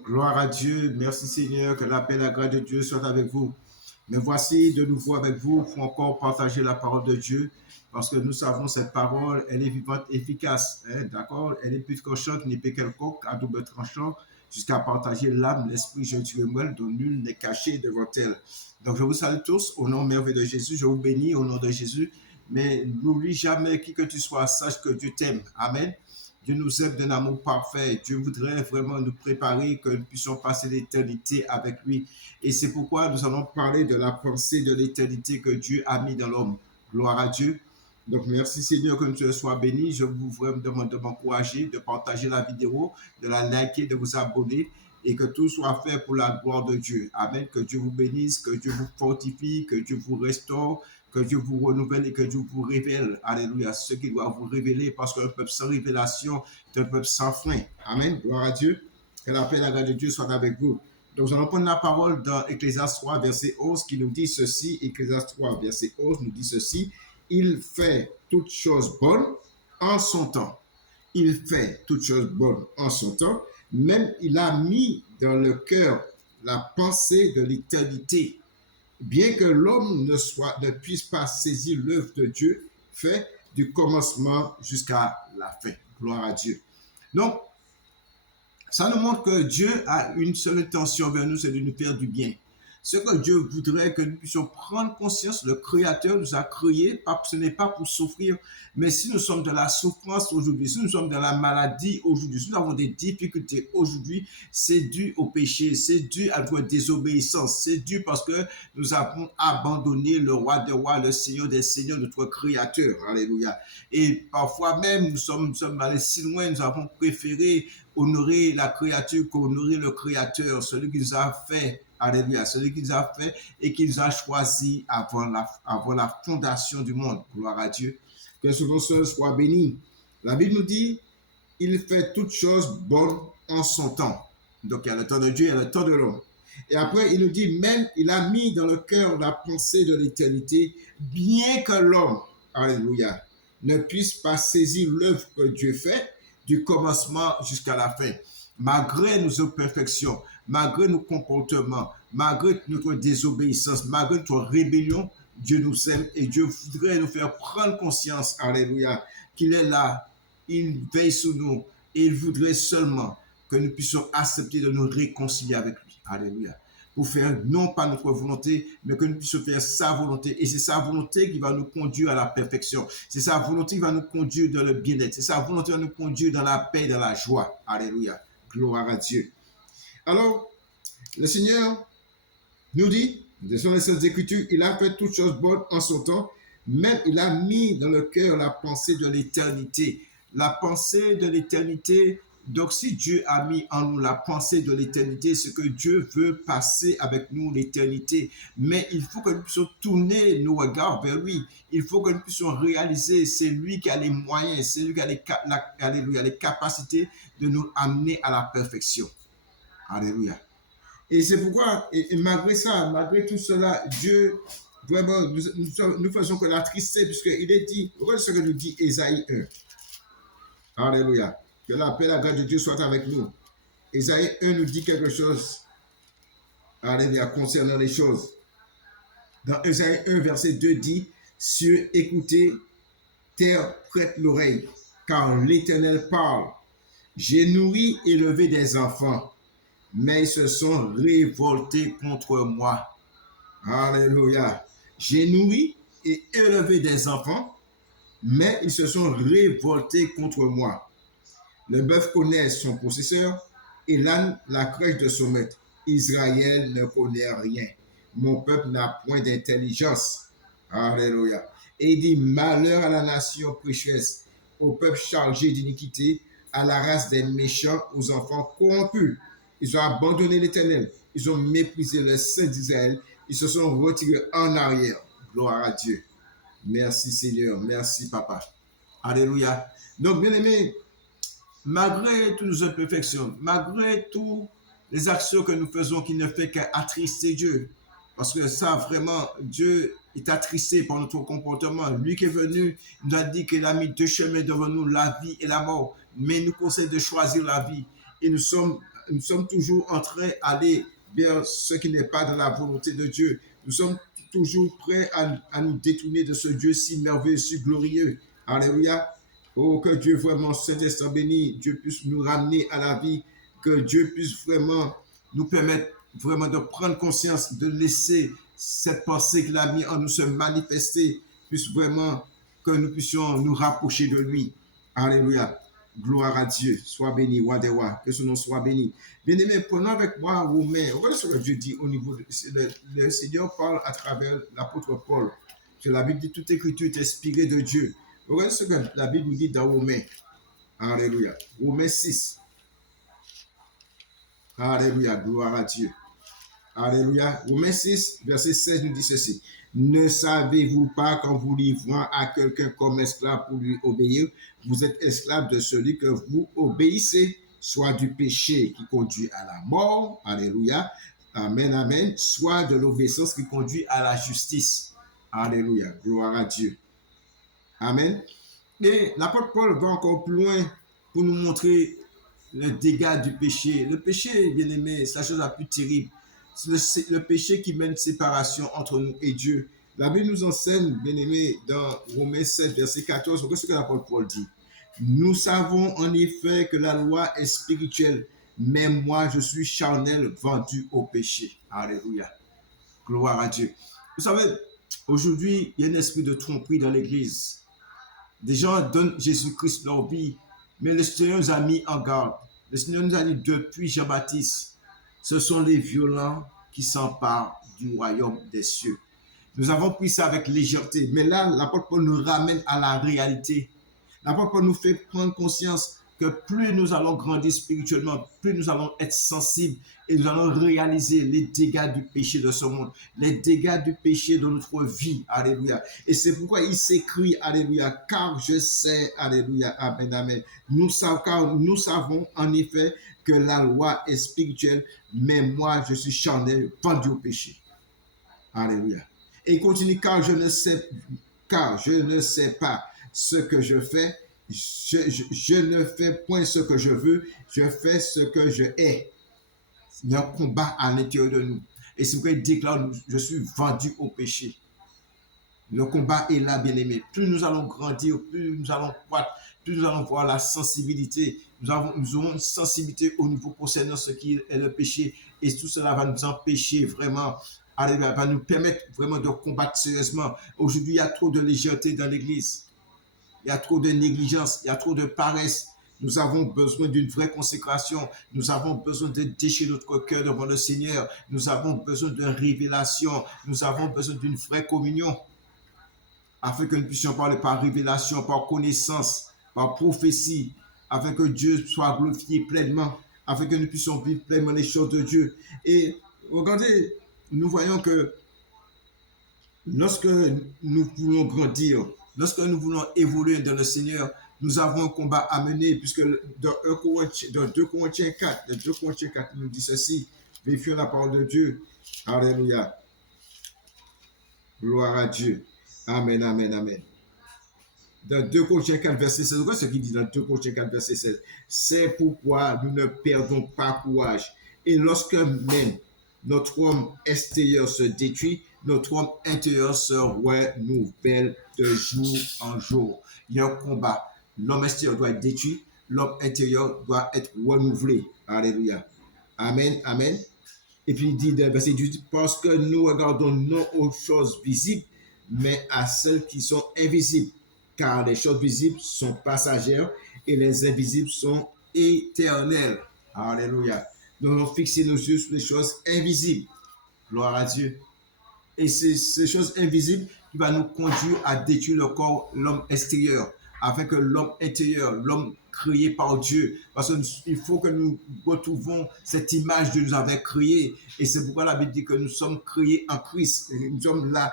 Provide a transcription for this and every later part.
Gloire à Dieu. Merci Seigneur, que la paix et la grâce de Dieu soient avec vous. Mais voici de nouveau avec vous pour encore partager la parole de Dieu, parce que nous savons cette parole, elle est vivante, efficace. Hein, d'accord? Elle est plus cochante, n'est pas quelconque, à double tranchant, jusqu'à partager l'âme, l'esprit, Jésus et moi, dont nul n'est caché devant elle. Donc je vous salue tous au nom merveilleux de Jésus. Je vous bénis au nom de Jésus. Mais n'oublie jamais, qui que tu sois, sache que Dieu t'aime. Amen. Dieu nous aime d'un amour parfait. Dieu voudrait vraiment nous préparer que nous puissions passer l'éternité avec lui. Et c'est pourquoi nous allons parler de la pensée de l'éternité que Dieu a mis dans l'homme. Gloire à Dieu. Donc, merci Seigneur, que tu sois béni. Je vous demande de m'encourager, de partager la vidéo, de la liker, de vous abonner et que tout soit fait pour la gloire de Dieu. Amen. Que Dieu vous bénisse, que Dieu vous fortifie, que Dieu vous restaure, que Dieu vous renouvelle et que Dieu vous révèle. Alléluia. Ce qu'il doit vous révéler, parce qu'un peuple sans révélation est un peuple sans frein. Amen. Gloire à Dieu. Que la paix et la grâce de Dieu soient avec vous. Donc, nous allons prendre la parole dans Ecclésiaste 3, verset 11, qui nous dit ceci. Ecclésiaste 3, verset 11 nous dit ceci. Il fait toutes choses bonnes en son temps. Il fait toutes choses bonnes en son temps. Même il a mis dans le cœur la pensée de l'éternité. Bien que l'homme ne puisse pas saisir l'œuvre de Dieu, fait du commencement jusqu'à la fin. Gloire à Dieu. Donc, ça nous montre que Dieu a une seule intention vers nous, c'est de nous faire du bien. Ce que Dieu voudrait que nous puissions prendre conscience, le Créateur nous a créés, ce n'est pas pour souffrir, mais si nous sommes dans la souffrance aujourd'hui, si nous sommes dans la maladie aujourd'hui, si nous avons des difficultés aujourd'hui, c'est dû au péché, c'est dû à notre désobéissance, c'est dû parce que nous avons abandonné le roi des rois, le Seigneur des seigneurs, notre Créateur. Alléluia. Et parfois même, nous sommes allés si loin, nous avons préféré honorer la créature qu'honorer le Créateur, celui qui nous a fait. Alléluia, celui qui nous a fait et qui nous a choisi avant la fondation du monde. Gloire à Dieu. Que son nom soit béni. La Bible nous dit, il fait toutes choses bonnes en son temps. Donc il y a le temps de Dieu, il y a le temps de l'homme. Et après, il nous dit, même il a mis dans le cœur la pensée de l'éternité, bien que l'homme, alléluia, ne puisse pas saisir l'œuvre que Dieu fait, du commencement jusqu'à la fin. Malgré nos imperfections, malgré nos comportements, malgré notre désobéissance, malgré notre rébellion, Dieu nous aime et Dieu voudrait nous faire prendre conscience, alléluia, qu'il est là, il veille sur nous et il voudrait seulement que nous puissions accepter de nous réconcilier avec lui. Alléluia. Pour faire non pas notre volonté, mais que nous puissions faire sa volonté. Et c'est sa volonté qui va nous conduire à la perfection. C'est sa volonté qui va nous conduire dans le bien-être. C'est sa volonté qui va nous conduire dans la paix, dans la joie. Alléluia. Gloire à Dieu. Alors, le Seigneur nous dit, dans les Saintes Écritures, il a fait toutes choses bonnes en son temps, même il a mis dans le cœur la pensée de l'éternité. La pensée de l'éternité, donc si Dieu a mis en nous la pensée de l'éternité, c'est que Dieu veut passer avec nous l'éternité. Mais il faut que nous puissions tourner nos regards vers lui. Il faut que nous puissions réaliser, c'est lui qui a les moyens, c'est lui qui a les capacités de nous amener à la perfection. Alléluia. Et c'est pourquoi, et malgré ça, malgré tout cela, Dieu, vraiment, nous faisons que la tristesse, puisqu'il est dit, regardez ce que nous dit Ésaïe 1. Alléluia. Que la paix et la grâce de Dieu soient avec nous. Ésaïe 1 nous dit quelque chose, alléluia, concernant les choses. Dans Ésaïe 1, verset 2 dit, cieux, écoutez, terre, prête l'oreille, car l'Éternel parle. J'ai nourri et élevé des enfants, mais ils se sont révoltés contre moi. Alléluia. J'ai nourri et élevé des enfants, mais ils se sont révoltés contre moi. Le bœuf connaît son possesseur et l'âne la crèche de son maître. Israël ne connaît rien. Mon peuple n'a point d'intelligence. Alléluia. Et il dit, malheur à la nation pécheresse, au peuple chargé d'iniquité, à la race des méchants, aux enfants corrompus. Ils ont abandonné l'Éternel. Ils ont méprisé le Saint d'Israël. Ils se sont retirés en arrière. Gloire à Dieu. Merci Seigneur. Merci Papa. Alléluia. Donc, bien aimé, malgré toutes nos imperfections, malgré toutes les actions que nous faisons qui ne fait qu'attrister Dieu, parce que ça, vraiment, Dieu est attristé par notre comportement. Lui qui est venu, il nous a dit qu'il a mis deux chemins devant nous, la vie et la mort. Mais il nous conseille de choisir la vie. Et nous sommes nous sommes toujours en train d'aller vers ce qui n'est pas dans la volonté de Dieu. Nous sommes toujours prêts à nous détourner de ce Dieu si merveilleux, si glorieux. Alléluia. Oh, que Dieu vraiment, Saint-Esprit béni, Dieu puisse nous ramener à la vie, que Dieu puisse vraiment nous permettre vraiment de prendre conscience, de laisser cette pensée qu'il a mis en nous se manifester, puisse vraiment que nous puissions nous rapprocher de lui. Alléluia. Gloire à Dieu. Sois béni, roi des rois. Que son nom soit béni. Bien-aimé, prenons avec moi Romains. Regardez ce que Dieu dit au niveau de... Le Seigneur parle à travers l'apôtre Paul. La Bible dit toute écriture est inspirée de Dieu. Regardez ce que la Bible nous dit dans Romains. Alléluia. Romains 6. Alléluia. Gloire à Dieu. Alléluia. Romains 6, verset 16 nous dit ceci. Ne savez-vous pas qu'en vous livrant à quelqu'un comme esclave pour lui obéir, vous êtes esclave de celui que vous obéissez, soit du péché qui conduit à la mort, alléluia, amen, amen, soit de l'obéissance qui conduit à la justice. Alléluia, gloire à Dieu. Amen. Et l'apôtre Paul va encore plus loin pour nous montrer le dégât du péché. Le péché, bien aimé, c'est la chose la plus terrible. C'est le péché qui mène séparation entre nous et Dieu. La Bible nous enseigne, bien aimé, dans Romains 7, verset 14, regardez ce que l'apôtre Paul dit. Nous savons en effet que la loi est spirituelle, mais moi je suis charnel, vendu au péché. Alléluia. Gloire à Dieu. Vous savez, aujourd'hui, il y a un esprit de tromperie dans l'église. Des gens donnent Jésus-Christ leur vie, mais le Seigneur nous a mis en garde. Le Seigneur nous a dit depuis Jean-Baptiste, ce sont les violents qui s'emparent du royaume des cieux. Nous avons pris ça avec légèreté, mais là, l'apôtre Paul nous ramène à la réalité. L'apôtre Paul nous fait prendre conscience que plus nous allons grandir spirituellement, plus nous allons être sensibles et nous allons réaliser les dégâts du péché de ce monde, les dégâts du péché de notre vie. Alléluia. Et c'est pourquoi il s'écrit, alléluia, car je sais, alléluia, amen, amen. Nous savons en effet que la loi est spirituelle, mais moi je suis charnel, vendu au péché. Alléluia. Et il continue, car je ne sais pas ce que je fais, je ne fais point ce que je veux, je fais ce que je hais. Il y a un combat à l'intérieur de nous. Et c'est pourquoi il déclare, je suis vendu au péché. Le combat est là, bien aimé. Plus nous allons grandir, plus nous allons croître, plus nous allons voir la sensibilité. Nous aurons une sensibilité au niveau concernant ce qui est le péché. Et tout cela va nous empêcher vraiment, va nous permettre vraiment de combattre sérieusement. Aujourd'hui, il y a trop de légèreté dans l'église. Il y a trop de négligence, il y a trop de paresse. Nous avons besoin d'une vraie consécration. Nous avons besoin de déchirer notre cœur devant le Seigneur. Nous avons besoin d'une révélation. Nous avons besoin d'une vraie communion. Afin que nous puissions parler par révélation, par connaissance, par prophétie, afin que Dieu soit glorifié pleinement, afin que nous puissions vivre pleinement les choses de Dieu. Et regardez, nous voyons que lorsque nous voulons grandir, lorsque nous voulons évoluer dans le Seigneur, nous avons un combat à mener, puisque dans 2 Corinthiens 4, il nous dit ceci, vérifions la parole de Dieu. Alléluia. Gloire à Dieu. Amen, amen, amen. Dans 2 Corinthiens 4, verset 16, regardez ce qu'il dit dans 2 Corinthiens 4, verset 16. C'est pourquoi nous ne perdons pas courage. Et lorsque même notre homme extérieur se détruit, notre homme intérieur se renouvelle de jour en jour. Il y a un combat. L'homme extérieur doit être détruit, l'homme intérieur doit être renouvelé. Alléluia. Amen, amen. Et puis il dit dans le verset 18, parce que nous regardons non aux choses visibles, mais à celles qui sont invisibles. Car les choses visibles sont passagères et les invisibles sont éternelles. Alléluia. Nous allons fixer nos yeux sur les choses invisibles. Gloire à Dieu. Et c'est ces choses invisibles qui vont nous conduire à détruire le corps, l'homme extérieur, afin que l'homme intérieur, l'homme créé par Dieu, parce qu'il faut que nous retrouvons cette image que nous avons créée. Et c'est pourquoi la Bible dit que nous sommes créés en Christ. Nous sommes là,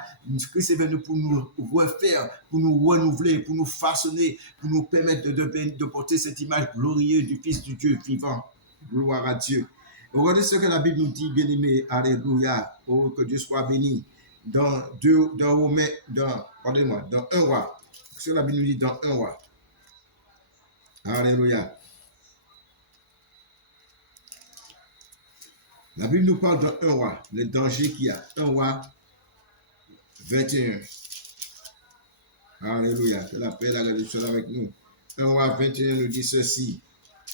Christ est venu pour nous refaire, pour nous renouveler, pour nous façonner, pour nous permettre de porter cette image glorieuse du Fils du Dieu vivant. Gloire à Dieu. Regardez ce que la Bible nous dit, bien-aimé. Alléluia. Oh, que Dieu soit béni. Dans 1 roi. Ce que la Bible nous dit dans 1 roi. Alléluia. La Bible nous parle dans 1 roi, le danger qu'il y a. 1 roi 21. Alléluia. Que la paix et la grâce soient avec nous. 1 roi 21 nous dit ceci.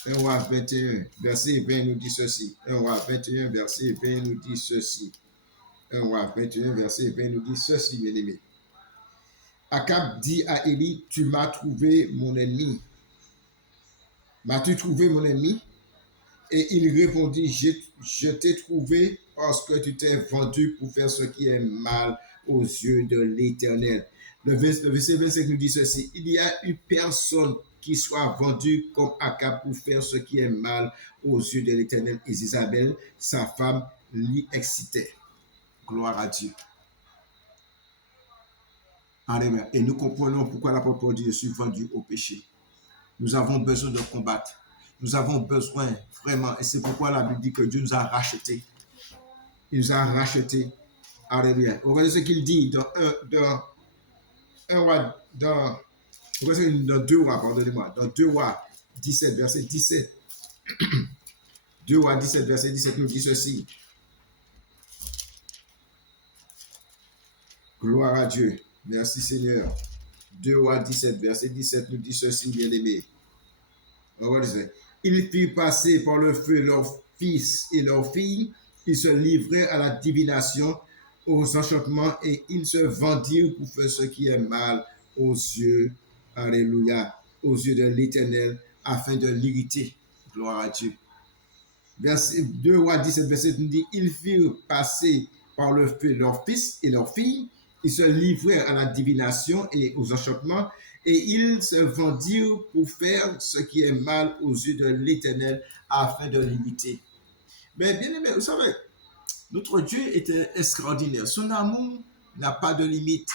1 roi 21, verset 20 nous dit ceci. 1 roi 21, verset 20 nous dit ceci. 1 roi 21, verset 20 nous dit ceci, bien-aimé. Akab dit à Élie, tu m'as trouvé mon ennemi. M'as-tu trouvé mon ennemi? Et il répondit, je t'ai trouvé parce que tu t'es vendu pour faire ce qui est mal aux yeux de l'Éternel. Le verset 25 nous dit ceci, il n'y a eu personne qui soit vendu comme Akab pour faire ce qui est mal aux yeux de l'Éternel. Et Isabelle, sa femme, l'y excitait. Gloire à Dieu. Alléluia. Et nous comprenons pourquoi l'apôtre Paul dit, je suis vendu au péché. Nous avons besoin de combattre. Nous avons besoin vraiment, et c'est pourquoi la Bible dit que Dieu nous a rachetés. Il nous a rachetés. Alléluia. Regardez ce qu'il dit dans 2 rois, pardonnez-moi, dans 2 rois 17, verset 17. 2 rois 17, verset 17 nous dit ceci. Gloire à Dieu. Merci Seigneur. 2 rois 17, verset 17 nous dit ceci, bien-aimés. Regardez. Ils firent passer par le feu leurs fils et leurs filles. Ils se livraient à la divination, aux enchantements, et ils se vendirent pour faire ce qui est mal aux yeux, alléluia, aux yeux de l'Éternel, afin de l'irriter. Gloire à Dieu. Verset 2 rois 17, verset 17 nous dit, ils firent passer par le feu leurs fils et leurs filles. Ils se livraient à la divination et aux enchantements, et ils se vendirent pour faire ce qui est mal aux yeux de l'Éternel, afin de l'imiter. Mais bien aimé, vous savez, notre Dieu était extraordinaire. Son amour n'a pas de limite.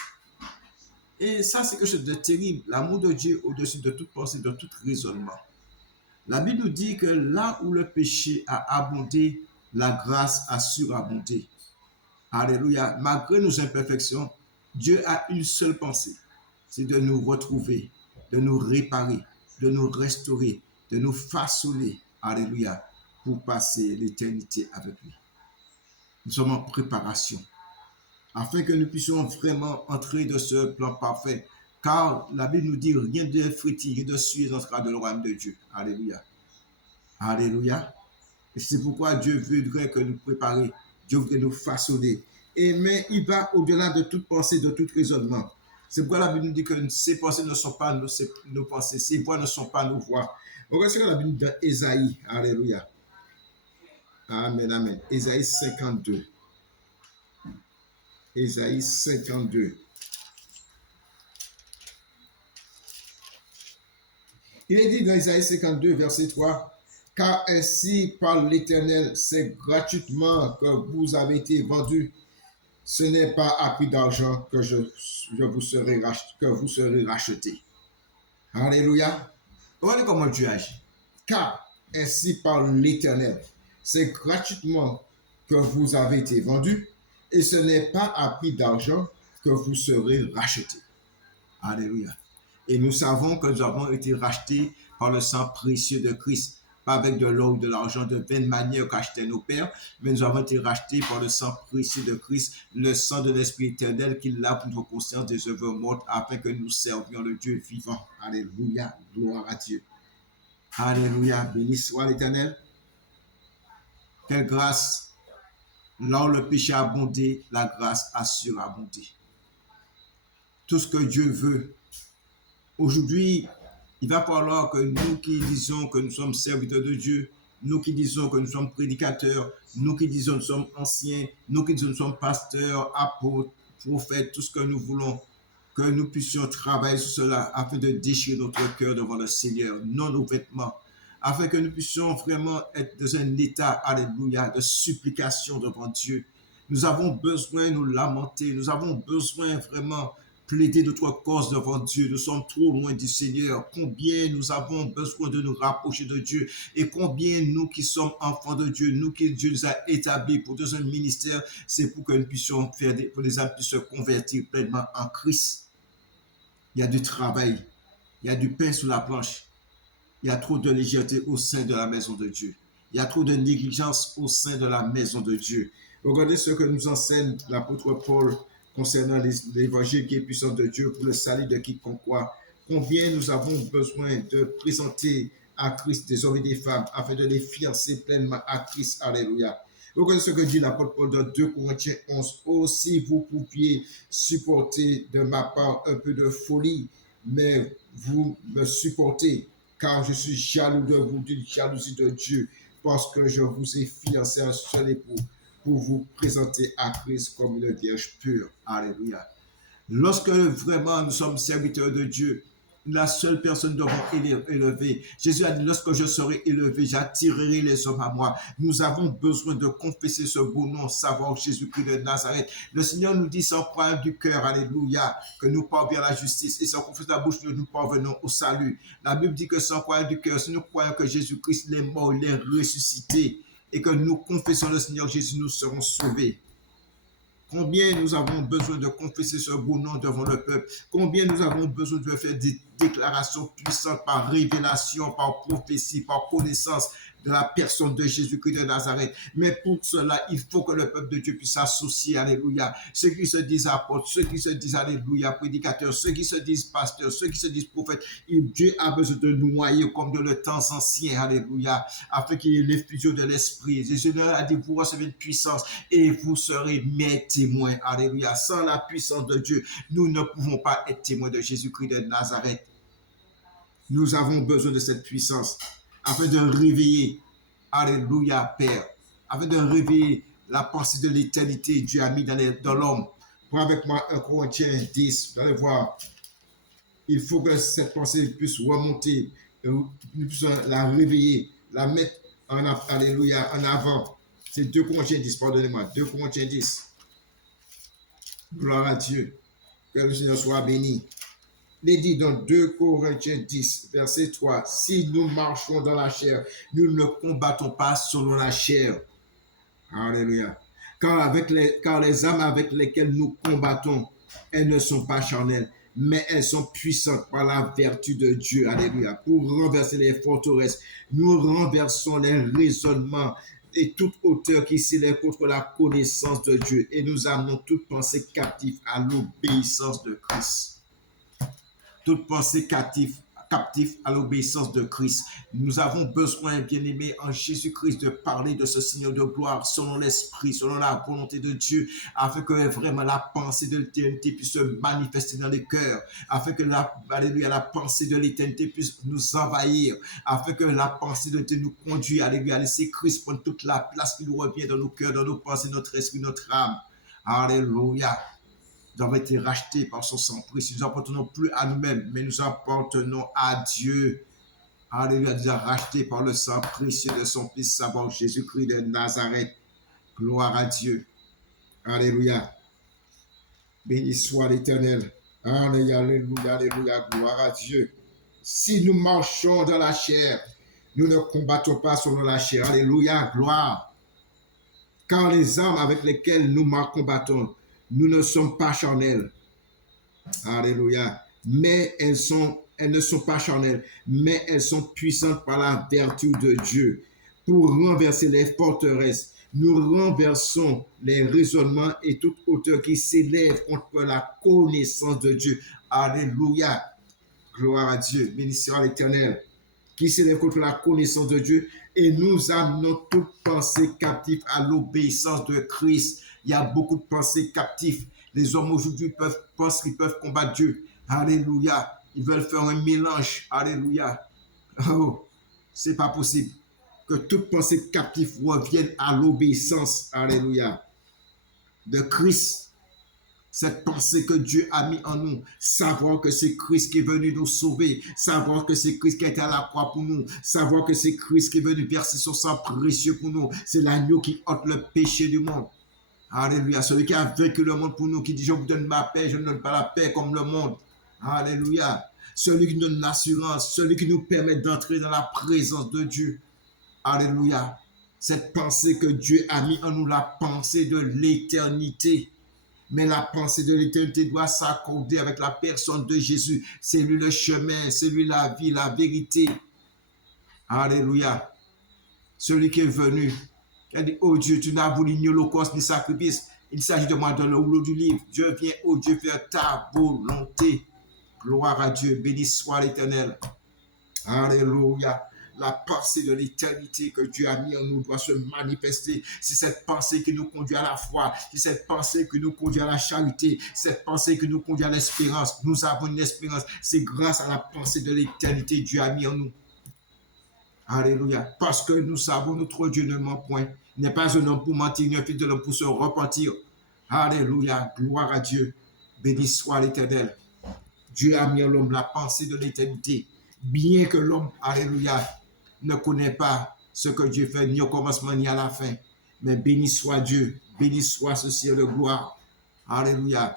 Et ça, c'est quelque chose de terrible. L'amour de Dieu au-dessus de toute pensée, de tout raisonnement. La Bible nous dit que là où le péché a abondé, la grâce a surabondé. Alléluia. Malgré nos imperfections, Dieu a une seule pensée, c'est de nous retrouver, de nous réparer, de nous restaurer, de nous façonner, alléluia, pour passer l'éternité avec lui. Nous sommes en préparation, afin que nous puissions vraiment entrer dans ce plan parfait, car la Bible nous dit rien de frétille, rien de suie n'entrera dans le royaume de Dieu. Alléluia. Alléluia. Et c'est pourquoi Dieu voudrait que nous préparer, Dieu voudrait nous façonner. Mais il va au-delà de toute pensée, de tout raisonnement. C'est pourquoi la Bible nous dit que ces pensées ne sont pas nos pensées, ces voix ne sont pas nos voix. Regardez ce que la Bible dit dans Ésaïe. Alléluia. Amen, amen. Ésaïe 52. Ésaïe 52. Il est dit dans Ésaïe 52, verset 3, « Car ainsi parle l'Éternel, c'est gratuitement que vous avez été vendus. Ce n'est pas à prix d'argent que vous serez rachetés. » Alléluia. Regardez comment Dieu agit. Car ainsi parle l'Éternel, c'est gratuitement que vous avez été vendus, et ce n'est pas à prix d'argent que vous serez rachetés. Alléluia. Et nous savons que nous avons été rachetés par le sang précieux de Christ. Pas avec de l'or ou de l'argent, de vaine manière qu'achetaient nos pères, mais nous avons été rachetés par le sang précieux de Christ, le sang de l'Esprit éternel qui lave pour notre conscience des œuvres mortes, afin que nous servions le Dieu vivant. Alléluia, gloire à Dieu. Alléluia, béni soit l'Éternel. Quelle grâce! Là où le péché a abondé, la grâce a surabondé. Tout ce que Dieu veut. Aujourd'hui, il va falloir que nous qui disons que nous sommes serviteurs de Dieu, nous qui disons que nous sommes prédicateurs, nous qui disons que nous sommes anciens, nous qui disons que nous sommes pasteurs, apôtres, prophètes, tout ce que nous voulons, que nous puissions travailler sur cela afin de déchirer notre cœur devant le Seigneur, non nos vêtements, afin que nous puissions vraiment être dans un état, alléluia, de supplication devant Dieu. Nous avons besoin de nous lamenter, nous avons besoin vraiment plaider notre cause devant Dieu. Nous sommes trop loin du Seigneur. Combien nous avons besoin de nous rapprocher de Dieu et combien nous qui sommes enfants de Dieu, nous qui Dieu nous a établis pour dans un ministère, c'est pour que nous puissions faire pour les âmes puissent se convertir pleinement en Christ. Il y a du travail, il y a du pain sur la planche, il y a trop de légèreté au sein de la maison de Dieu. Il y a trop de négligence au sein de la maison de Dieu. Regardez ce que nous enseigne l'apôtre Paul concernant l'évangile qui est puissant de Dieu pour le salut de quiconque croit. Combien nous avons besoin de présenter à Christ des hommes et des femmes afin de les fiancer pleinement à Christ. Alléluia. Regardez ce que dit l'apôtre Paul dans 2 Corinthiens 11. Aussi vous pouviez supporter de ma part un peu de folie, mais vous me supportez, car je suis jaloux de vous, d'une jalousie de Dieu, parce que je vous ai fiancé un seul époux pour vous présenter à Christ comme une vierge pure. Alléluia. Lorsque vraiment nous sommes serviteurs de Dieu, la seule personne devant élever. Jésus a dit, lorsque je serai élevé, j'attirerai les hommes à moi. Nous avons besoin de confesser ce beau nom, savoir Jésus-Christ de Nazareth. Le Seigneur nous dit sans croire du cœur, alléluia, que nous parvenons à la justice et sans confesser de la bouche, nous parvenons au salut. La Bible dit que sans croire du cœur, si nous croyons que Jésus-Christ est mort, il est ressuscité et que nous confessons le Seigneur Jésus, nous serons sauvés. Combien nous avons besoin de confesser ce beau nom devant le peuple. Combien nous avons besoin de faire des déclarations puissantes par révélation, par prophétie, par connaissance de la personne de Jésus-Christ de Nazareth. Mais pour cela, il faut que le peuple de Dieu puisse s'associer, alléluia. Ceux qui se disent apôtres, ceux qui se disent, alléluia, prédicateurs, ceux qui se disent pasteurs, ceux qui se disent prophètes, Dieu a besoin de noyer comme de le temps ancien, alléluia, afin qu'il y ait l'effusion de l'esprit. Jésus a dit, vous recevez une puissance et vous serez mes témoins, alléluia. Sans la puissance de Dieu, nous ne pouvons pas être témoins de Jésus-Christ de Nazareth. Nous avons besoin de cette puissance afin de réveiller, alléluia, Père, afin de réveiller la pensée de l'éternité Dieu a mis dans l'homme. Prends avec moi 1 Corinthiens 10, vous allez voir, il faut que cette pensée puisse remonter, nous puissions la réveiller, la mettre alléluia, en avant. C'est 2 Corinthiens 10, pardonnez-moi, 2 Corinthiens 10. Gloire à Dieu, que le Seigneur soit béni. Il est dit dans 2 Corinthiens 10, verset 3, si nous marchons dans la chair, nous ne combattons pas selon la chair. Alléluia. Car les âmes avec lesquelles nous combattons, elles ne sont pas charnelles, mais elles sont puissantes par la vertu de Dieu. Alléluia. Pour renverser les forteresses, nous renversons les raisonnements et toute hauteur qui s'élève contre la connaissance de Dieu, et nous amenons toute pensée captive à l'obéissance de Christ. Toute pensée captive à l'obéissance de Christ. Nous avons besoin, bien-aimés, en Jésus-Christ, de parler de ce Seigneur de gloire selon l'Esprit, selon la volonté de Dieu, afin que vraiment la pensée de l'éternité puisse se manifester dans les cœurs, afin que la pensée de l'éternité puisse nous envahir, afin que la pensée de Dieu nous conduise, alléluia, à laisser Christ prendre toute la place qui nous revient dans nos cœurs, dans nos pensées, notre esprit, notre âme. Alléluia. Nous avons été rachetés par son sang précieux. Nous n'appartenons plus à nous-mêmes, mais nous appartenons à Dieu. Alléluia, nous avons rachetés par le sang précieux de son Fils, savoir Jésus-Christ de Nazareth. Gloire à Dieu. Alléluia. Béni soit l'Éternel. Alléluia, alléluia, alléluia, gloire à Dieu. Si nous marchons dans la chair, nous ne combattons pas selon la chair. Alléluia, gloire. Car les armes avec lesquelles nous combattons, nous ne sommes pas charnels. Alléluia. Mais elles ne sont pas charnelles, mais elles sont puissantes par la vertu de Dieu. Pour renverser les forteresses, nous renversons les raisonnements et toute hauteur qui s'élève contre la connaissance de Dieu. Alléluia. Gloire à Dieu. Béni soit l'Éternel. Qui s'élève contre la connaissance de Dieu, et nous amenons toute pensée captive à l'obéissance de Christ. Il y a beaucoup de pensées captives. Les hommes aujourd'hui pensent qu'ils peuvent combattre Dieu. Alléluia. Ils veulent faire un mélange. Alléluia. Oh, c'est pas possible. Que toute pensée captive revienne à l'obéissance. Alléluia. De Christ. Cette pensée que Dieu a mis en nous, savoir que c'est Christ qui est venu nous sauver, savoir que c'est Christ qui a été à la croix pour nous, savoir que c'est Christ qui est venu verser son sang précieux pour nous, c'est l'agneau qui ôte le péché du monde. Alléluia, celui qui a vaincu le monde pour nous, qui dit je vous donne ma paix, je ne donne pas la paix comme le monde. Alléluia, celui qui nous donne l'assurance, celui qui nous permet d'entrer dans la présence de Dieu. Alléluia, cette pensée que Dieu a mis en nous, la pensée de l'éternité. Mais la pensée de l'éternité doit s'accorder avec la personne de Jésus. C'est lui le chemin, c'est lui la vie, la vérité. Alléluia. celui qui est venu, qui a dit, oh Dieu, tu n'as voulu ni holocauste ni sacrifice. Il s'agit de moi dans le rouleau du livre. Dieu vient, oh Dieu, faire ta volonté. Gloire à Dieu, béni soit l'Éternel. Alléluia. La pensée de l'éternité que Dieu a mis en nous doit se manifester. C'est cette pensée qui nous conduit à la foi. C'est cette pensée qui nous conduit à la charité. Cette pensée qui nous conduit à l'espérance. Nous avons une espérance. C'est grâce à la pensée de l'éternité que Dieu a mis en nous. Alléluia. Parce que nous savons notre Dieu ne ment point. Il n'est pas un homme pour mentir, ni un fils de l'homme pour se repentir. Alléluia. Gloire à Dieu. Béni soit l'Éternel. Dieu a mis en l'homme la pensée de l'éternité. Bien que l'homme, alléluia, ne connaît pas ce que Dieu fait, ni au commencement, ni à la fin. Mais béni soit Dieu. Béni soit ce ciel de gloire. Alléluia.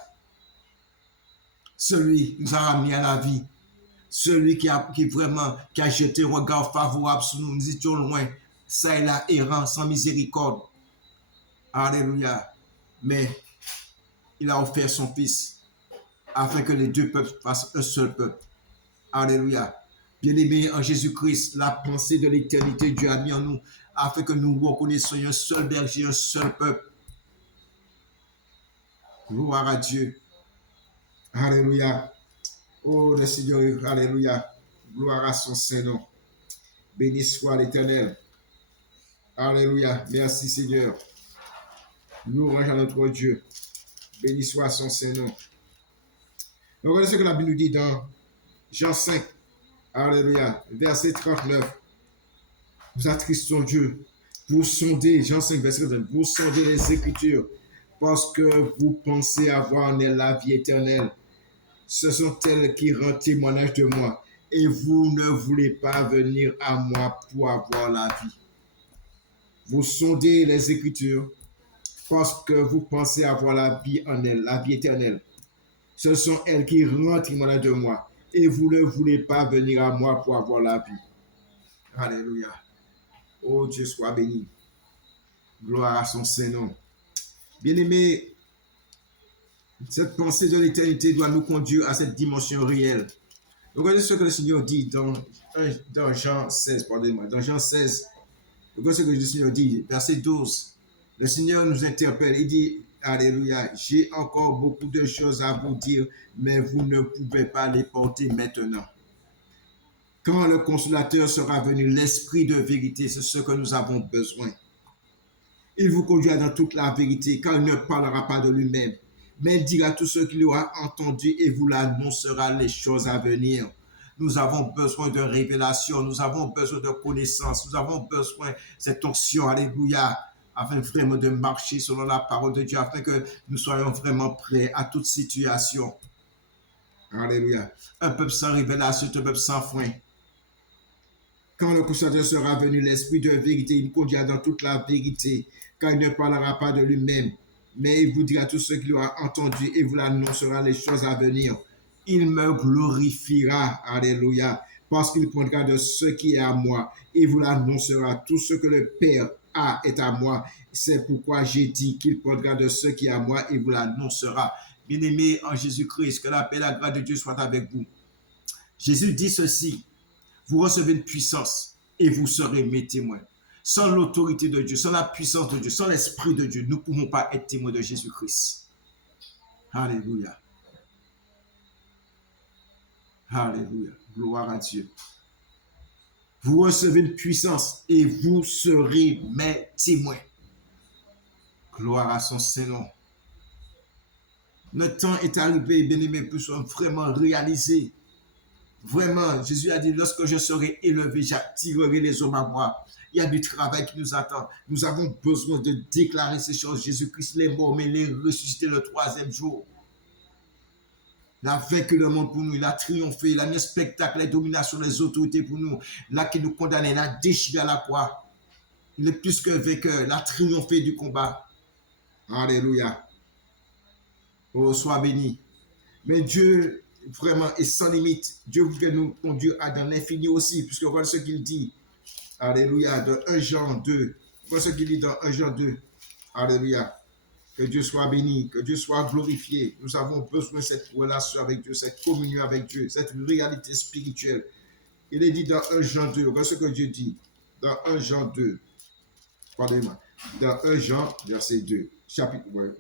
Celui qui nous a ramenés à la vie. Celui qui a jeté un regard favorable sur nous. Nous étions loin. Ça est là, errant, sans miséricorde. Alléluia. Mais il a offert son Fils afin que les deux peuples fassent un seul peuple. Alléluia. Bien-aimés en Jésus-Christ, la pensée de l'éternité, Dieu a mis en nous afin que nous reconnaissions un seul berger, un seul peuple. Gloire à Dieu. Alléluia. Oh, le Seigneur, alléluia. Gloire à son Saint-Nom. Béni soit l'Éternel. Alléluia. Merci Seigneur. Louange à notre Dieu. Béni soit son Saint-Nom. Regardez ce que la Bible nous dit dans Jean 5. Alléluia. Verset 39. Vous attristons Dieu. Vous sondez, Jean 5, verset 39. Vous sondez les Écritures parce que vous pensez avoir en elles la vie éternelle. Ce sont elles qui rendent témoignage de moi. Et vous ne voulez pas venir à moi pour avoir la vie. Vous sondez les Écritures parce que vous pensez avoir la vie en elles, la vie éternelle. Ce sont elles qui rendent témoignage de moi. Et vous ne voulez pas venir à moi pour avoir la vie. Alléluia. Oh Dieu soit béni. Gloire à son Saint-Nom. Bien-aimés, cette pensée de l'éternité doit nous conduire à cette dimension réelle. Regardez ce que le Seigneur dit dans Jean 16, pardonnez-moi, dans Jean 16. Regardez ce que le Seigneur dit, verset 12. Le Seigneur nous interpelle, il dit, alléluia, j'ai encore beaucoup de choses à vous dire, mais vous ne pouvez pas les porter maintenant. Quand le consolateur sera venu, l'esprit de vérité, c'est ce que nous avons besoin. Il vous conduira dans toute la vérité, car il ne parlera pas de lui-même, mais il dira tout ce qu'il aura entendu et vous l'annoncera les choses à venir. Nous avons besoin de révélation, nous avons besoin de connaissance, nous avons besoin de cette onction, alléluia, afin vraiment de marcher selon la parole de Dieu, afin que nous soyons vraiment prêts à toute situation. Alléluia. Un peuple sans révélation, un peuple sans frein. Quand le consolateur sera venu, l'esprit de vérité, il conduira dans toute la vérité, car il ne parlera pas de lui-même, mais il vous dira tout ce qu'il aura entendu et vous l'annoncera les choses à venir. Il me glorifiera, alléluia, parce qu'il prendra de ce qui est à moi et vous l'annoncera. Tout ce que le Père a est à moi. C'est pourquoi j'ai dit qu'il prendra de ce qui est à moi et vous l'annoncera. Bien-aimés en Jésus-Christ, que la paix et la grâce de Dieu soient avec vous. Jésus dit ceci, vous recevez une puissance et vous serez mes témoins. Sans l'autorité de Dieu, sans la puissance de Dieu, sans l'esprit de Dieu, nous ne pouvons pas être témoins de Jésus-Christ. Alléluia. Alléluia. Gloire à Dieu. Vous recevez une puissance et vous serez mes témoins. Gloire à son Saint-Nom. Notre temps est arrivé, bien-aimés, pour que nous soyons vraiment réalisés. Vraiment, Jésus a dit, lorsque je serai élevé, j'attirerai les hommes à moi. Il y a du travail qui nous attend. Nous avons besoin de déclarer ces choses. Jésus-Christ les morts, mais les ressuscité le troisième jour. Il a vaincu le monde pour nous, il a triomphé, il a mis un spectacle, les dominations, les autorités pour nous. Là qui nous condamnait, il a déchiré à la croix. Il est plus que vainqueur, il a triomphé du combat. Alléluia. Oh, sois béni. Mais Dieu, vraiment, est sans limite. Dieu voudrait nous conduire à dans l'infini aussi, puisque voilà ce qu'il dit. Alléluia. Dans 1 Jean 2. Voilà ce qu'il dit dans 1 Jean 2. Alléluia. Que Dieu soit béni, que Dieu soit glorifié. Nous avons besoin de cette relation avec Dieu, cette communion avec Dieu, cette réalité spirituelle. Il est dit dans 1 Jean 2. Voilà ce que Dieu dit. Dans 1 Jean 2. pardonnez-moi, dans 1 Jean, verset 2, chapitre, ouais,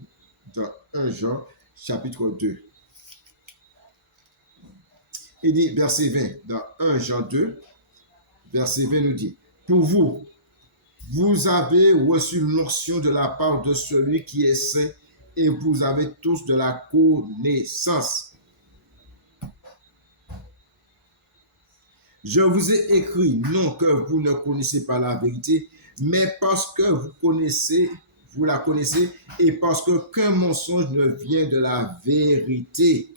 dans 1 Jean, chapitre 2. Il dit, verset 20, dans 1 Jean 2, verset 20 nous dit, pour vous, vous avez reçu l'onction de la part de celui qui est saint et vous avez tous de la connaissance. Je vous ai écrit, non que vous ne connaissez pas la vérité, mais parce que vous la connaissez, et parce qu'aucun mensonge ne vient de la vérité.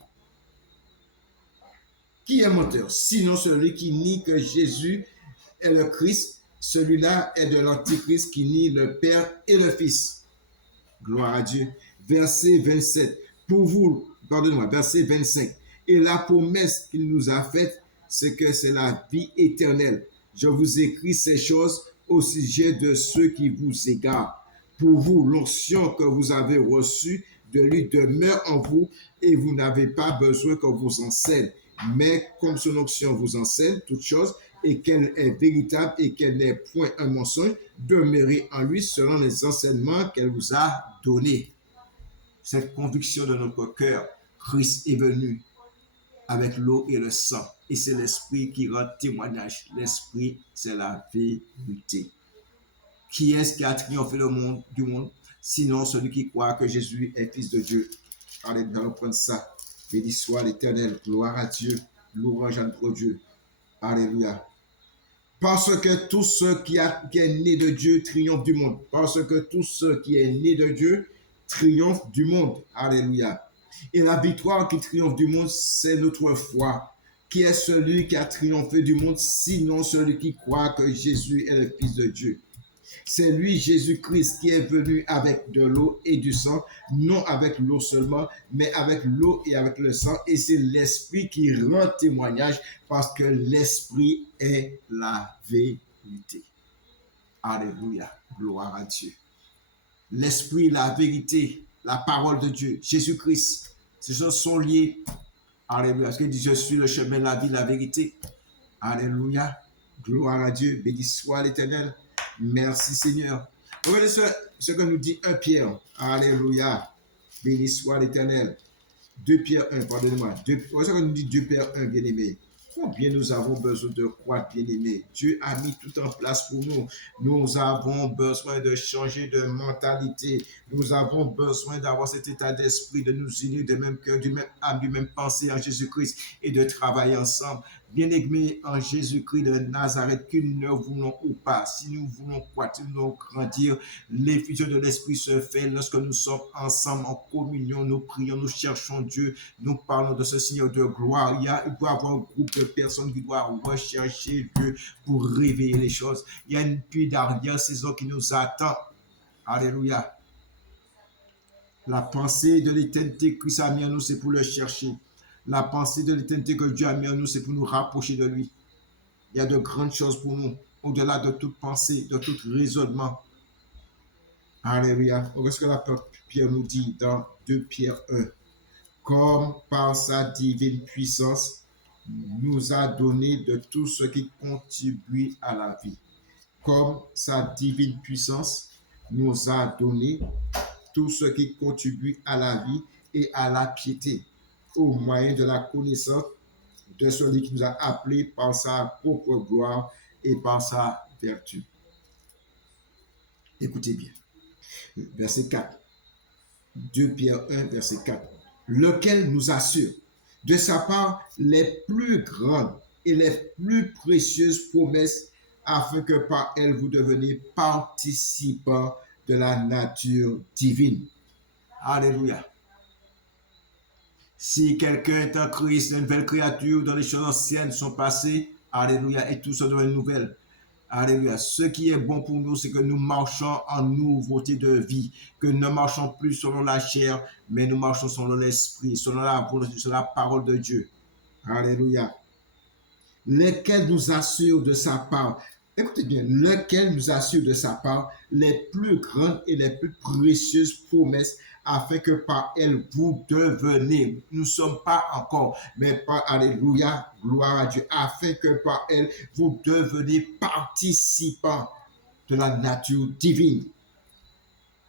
Qui est menteur? Sinon celui qui nie que Jésus est le Christ, celui-là est de l'Antichrist qui nie le Père et le Fils. Gloire à Dieu. Verset 27. Pour vous, pardonnez-moi, verset 25. Et la promesse qu'il nous a faite, c'est que c'est la vie éternelle. Je vous écris ces choses au sujet de ceux qui vous égarent. Pour vous, l'onction que vous avez reçue de lui demeure en vous et vous n'avez pas besoin qu'on vous enseigne. Mais comme son onction vous enseigne toutes choses et qu'elle est véritable et qu'elle n'est point un mensonge, demeurez en lui selon les enseignements qu'elle vous a donnés. Cette conviction de notre cœur, Christ est venu avec l'eau et le sang. Et c'est l'Esprit qui rend témoignage. L'Esprit, c'est la vérité. Qui est-ce qui a triomphé du monde? Sinon celui qui croit que Jésus est Fils de Dieu. Allez, nous allons prendre ça. Béni soit l'Éternel. Gloire à Dieu. Louange à notre Dieu. Alléluia. Parce que tout ce qui est né de Dieu triomphe du monde. Parce que tout ce qui est né de Dieu triomphe du monde. Alléluia. Et la victoire qui triomphe du monde, c'est notre foi. Qui est celui qui a triomphé du monde, sinon celui qui croit que Jésus est le Fils de Dieu. C'est lui, Jésus-Christ, qui est venu avec de l'eau et du sang, non avec l'eau seulement, mais avec l'eau et avec le sang. Et c'est l'Esprit qui rend témoignage parce que l'Esprit est la vérité. Alléluia, gloire à Dieu. L'Esprit, la vérité, la parole de Dieu, Jésus-Christ, ces choses sont liées. Alléluia, parce qu'il dit, je suis le chemin, la vie, la vérité. Alléluia, gloire à Dieu, béni soit l'Éternel. Merci Seigneur. Regardez ce que nous dit 1 Pierre. Alléluia. Béni soit l'Éternel. 2 Pierre 1, pardonnez-moi. Regardez ce que nous dit 2 Pierre 1, bien-aimé. Combien nous avons besoin de croître, bien-aimés. Dieu a mis tout en place pour nous. Nous avons besoin de changer de mentalité. Nous avons besoin d'avoir cet état d'esprit, de nous unir du même cœur, du même âme, du même pensée en Jésus-Christ et de travailler ensemble. Bien-aimés en Jésus-Christ de Nazareth, que nous ne voulons ou pas, si nous voulons croître, nous voulons grandir, l'effusion de l'Esprit se fait lorsque nous sommes ensemble en communion, nous prions, nous cherchons Dieu, nous parlons de ce Seigneur de gloire. Il doit y avoir un groupe de personnes qui doivent rechercher Dieu pour réveiller les choses. Il y a une pluie d'arrière-saison qui nous attend. Alléluia. La pensée de l'éternité que Christ a mis en nous, c'est pour le chercher. La pensée de l'éternité que Dieu a mis en nous, c'est pour nous rapprocher de lui. Il y a de grandes choses pour nous, au-delà de toute pensée, de tout raisonnement. Alléluia. Regardez ce que l'apôtre Pierre nous dit dans 2 Pierre 1. Comme par sa divine puissance, nous a donné de tout ce qui contribue à la vie. Comme sa divine puissance nous a donné tout ce qui contribue à la vie et à la piété, au moyen de la connaissance de celui qui nous a appelés par sa propre gloire et par sa vertu. Écoutez bien. Verset 4. 2 Pierre 1, verset 4. Lequel nous assure de sa part les plus grandes et les plus précieuses promesses afin que par elles vous deveniez participants de la nature divine. Alléluia. Si quelqu'un est en Christ, une nouvelle créature, dont les choses anciennes sont passées, alléluia, et tout ça devient nouvelle. Alléluia. Ce qui est bon pour nous, c'est que nous marchons en nouveauté de vie, que nous ne marchons plus selon la chair, mais nous marchons selon l'esprit, selon la volonté, selon la parole de Dieu. Alléluia. Lequel nous assure de sa part, écoutez bien, lequel nous assure de sa part les plus grandes et les plus précieuses promesses afin que par elles vous devenez, nous ne sommes pas encore, mais par, alléluia, gloire à Dieu, afin que par elles vous deveniez participants. de la nature divine,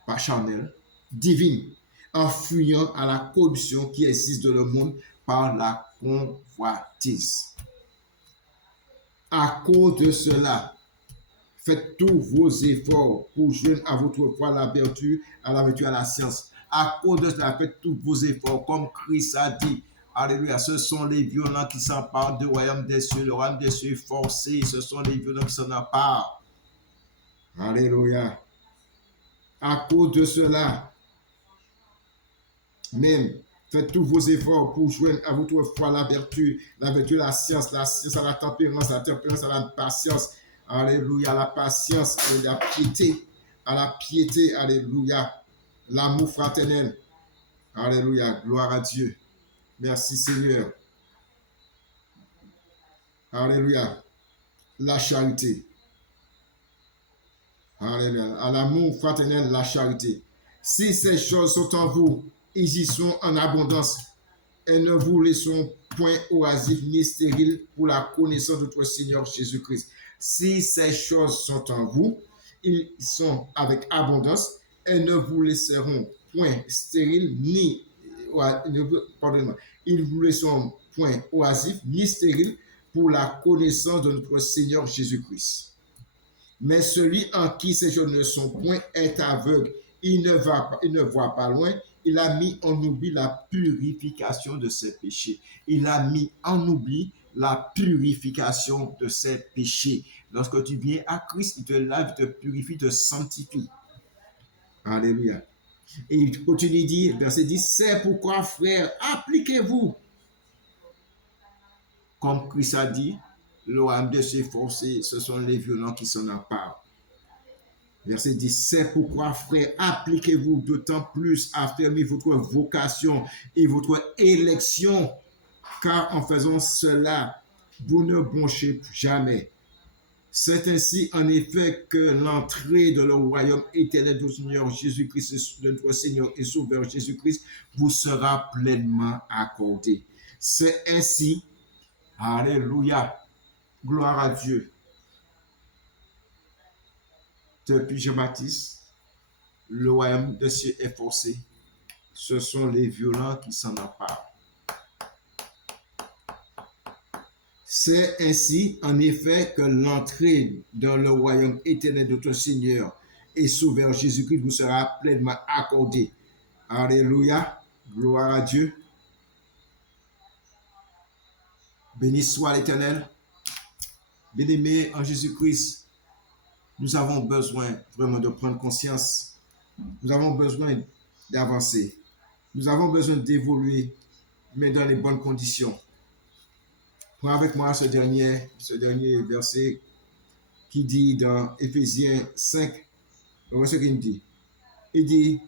pas charnelle, divine, en fuyant à la corruption qui existe dans le monde par la convoitise. À cause de cela, faites tous vos efforts pour joindre à votre foi la vertu, à la science. À cause de cela, faites tous vos efforts, comme Christ a dit. Alléluia, ce sont les violents qui s'emparent du royaume des cieux. Le royaume des cieux est forcé, ce sont les violents qui s'en emparent. Alléluia. À cause de cela, même, faites tous vos efforts pour joindre à votre foi la vertu à la science à la tempérance à la patience. Alléluia, la patience et la piété, à la piété, alléluia, l'amour fraternel. Alléluia, gloire à Dieu. Merci Seigneur. Alléluia, la charité. Alléluia, à l'amour fraternel, la charité. Si ces choses sont en vous, ils y sont en abondance. Et ne vous laissons point oisifs ni stériles pour la connaissance de notre Seigneur Jésus-Christ. Si ces choses sont en vous, ils sont avec abondance et ne vous laisseront point stériles ni ils vous laisseront point oisifs ni stériles pour la connaissance de notre Seigneur Jésus-Christ. Mais celui en qui ces choses ne sont point est aveugle. Il ne voit pas loin. Il a mis en oubli la purification de ses péchés. Il a mis en oubli la purification de ses péchés. Lorsque tu viens à Christ, il te lave, il te purifie, il te sanctifie. Alléluia. Et il continue de dire, verset 10, c'est pourquoi, frères, appliquez-vous. Comme Christ a dit, le royaume de se forcer, ce sont les violents qui s'en emparent. Verset 10, c'est pourquoi, frères, appliquez-vous d'autant plus à affermir votre vocation et votre élection, car en faisant cela, vous ne bronchez jamais. C'est ainsi, en effet, que l'entrée dans le royaume éternel du Seigneur Jésus-Christ, de notre Seigneur et Sauveur Jésus-Christ, vous sera pleinement accordée. C'est ainsi, alléluia, gloire à Dieu. Depuis Jean-Baptiste, le royaume des cieux est forcé. Ce sont les violents qui s'en emparent. C'est ainsi, en effet, que l'entrée dans le royaume éternel de notre Seigneur et Sauveur Jésus-Christ vous sera pleinement accordée. Alléluia, gloire à Dieu. Béni soit l'Éternel. Bien-aimés en Jésus-Christ, nous avons besoin vraiment de prendre conscience. Nous avons besoin d'avancer. Nous avons besoin d'évoluer, mais dans les bonnes conditions. Prends avec moi ce dernier verset qui dit dans Éphésiens 5, voici ce qu'il dit. Il dit,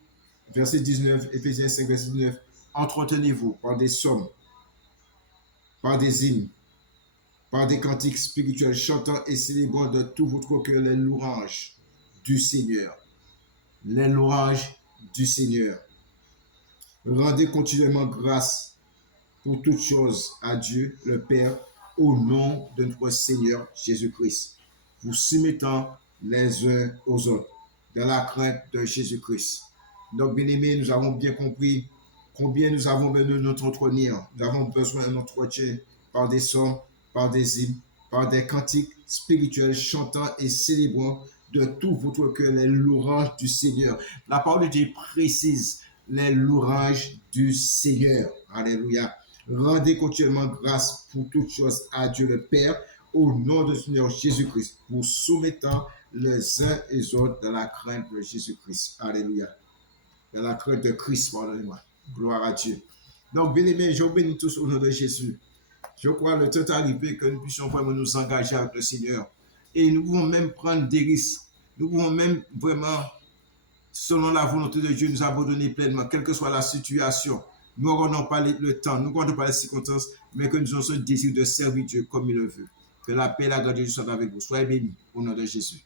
verset 19, Éphésiens 5, verset 19, entretenez-vous par des psaumes, par des hymnes, par des cantiques spirituels, chantant et célébrant de tout votre cœur les louanges du Seigneur. Les louanges du Seigneur. Rendez continuellement grâce pour toutes choses à Dieu, le Père, au nom de notre Seigneur Jésus-Christ, vous soumettant les uns aux autres, dans la crainte de Jésus-Christ. Donc, bien-aimés, nous avons bien compris combien nous avons besoin de notre entretenir. Nous avons besoin d'un entretien par des psaumes, par des hymnes, par des cantiques spirituels, chantant et célébrant de tout votre cœur les louanges du Seigneur. La parole de Dieu précise les louanges du Seigneur. Alléluia. Rendez continuellement grâce pour toutes choses à Dieu le Père, au nom de Seigneur Jésus-Christ, vous soumettant les uns et les autres dans la crainte de Jésus-Christ. Alléluia. Dans la crainte de Christ, pardonnez-moi. Gloire à Dieu. Donc, bien aimés, je vous bénis tous au nom de Jésus. Je crois que le temps est arrivé que nous puissions vraiment nous engager avec le Seigneur. Et nous pouvons même prendre des risques. Nous pouvons même vraiment, selon la volonté de Dieu, nous abandonner pleinement, quelle que soit la situation. Nous n'aurons pas le temps, nous n'aurons pas les circonstances, mais que nous avons ce désir de servir Dieu comme il le veut. Que la paix et la grâce de Dieu soient avec vous. Soyez bénis au nom de Jésus.